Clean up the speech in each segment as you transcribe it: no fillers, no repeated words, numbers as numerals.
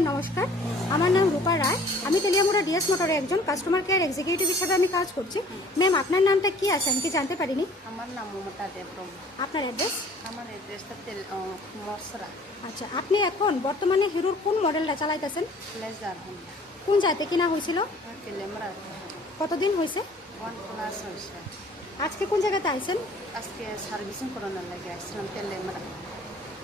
Ma'am নমস্কার, আমার নাম রূপা রায়। আমি তেলিয়ামুড়া ডিএস মোটরে একজন কাস্টমার কেয়ার এক্সিকিউটিভ হিসেবে আমি কাজ করছি। ম্যাম আপনার নামটা কি আছে আমি কি জানতে পারিনি? আমার নাম মমতা দেবরম। আপনার অ্যাড্রেস? আমার অ্যাড্রেসটা মরসরা আচ্ছা, আপনি এখন বর্তমানে হিরোর কোন মডেলটা চালাইতেছেন? প্লেজার হোন্ডা কোন জায়গাতে কিনা হয়েছিল? তেলেমরা কতদিন হয়েছে? 1+ হয়েছে। আজকে কোন জায়গাতে আইছেন? আজকে সার্ভিসিং করানোর লাগে আসছিলাম তেলেমরা।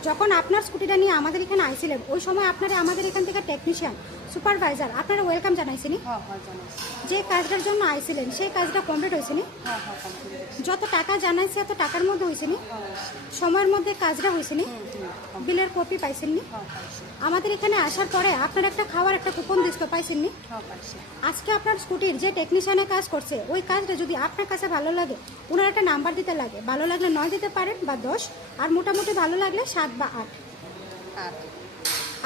যখন আপনার স্কুটিটা নিয়ে আমাদের এখানে আইছিলেন ওই সময় আপনারা আমাদের এখান থেকে টেকনিশিয়ান সুপারভাইজার আপনারা ওয়েলকাম জানাইছিনি? হ্যাঁ হ্যাঁ জানাইছি। যে কাজটার জন্য আইছিলেন সেই কাজটা কমপ্লিট হয়েছিনি? হ্যাঁ হ্যাঁ কমপ্লিট হয়েছে। যত টাকা জানাইছে এত টাকার মধ্যে হয়েছিনি? হ্যাঁ হয়েছে। সময়ের মধ্যে কাজটা হয়েছিনি? বিলের কপি পাইছেননি? হ্যাঁ পাইছি। আমাদের এখানে আসার পরে আপনার একটা খাওয়ার একটা কুপন দিছিল পাইছেননি? হ্যাঁ পাইছি। আজকে আপনার স্কুটির যে টেকনিশিয়ানে কাজ করছে ওই কাজটা যদি আপনার কাছে ভালো লাগে ওনার একটা নাম্বার দিতে লাগে। ভালো লাগলে 9 দিতে পারেন বা 10, আর মোটামুটি ভালো লাগলে 7 বা 8। আর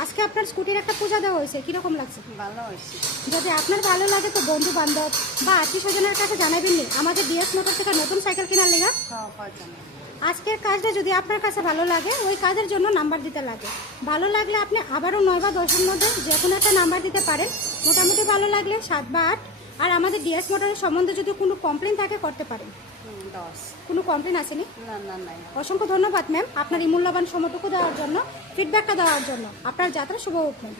আজকে আপনার স্কুটির একটা পূজা দেওয়া হয়েছে, কিরকম লাগছে? ভালো হয়েছে। যদি আপনার ভালো লাগে তো বন্ধু বান্ধব বা আত্মীয় স্বজনের কাছে জানাবেননি আমাদের ডিএস মোটর থেকে নতুন সাইকেল কেনার লেগা। হ্যাঁ হ্যাঁ জানাই। আজকের কাজটা যদি আপনার কাছে ভালো লাগে ওই কাজের জন্য নাম্বার দিতে লাগে। ভালো লাগলে আপনি আবারও 9 বা 10-এর মধ্যে যে কোনো একটা নাম্বার দিতে পারেন। মোটামুটি ভালো লাগলে 7 বা 8। আর আমাদের ডিএস মোটরের সম্বন্ধে যদি কোনো কমপ্লেন থাকে করতে পারেন। 10। কোনো কমপ্লেন আসেনি? না না নাই। অসংখ্য ধন্যবাদ ম্যাম আপনার এই মূল্যবান সময়টুকু দেওয়ার জন্য, ফিডব্যাকটা দেওয়ার জন্য। আপনার যাত্রা শুভ হোক ম্যাম।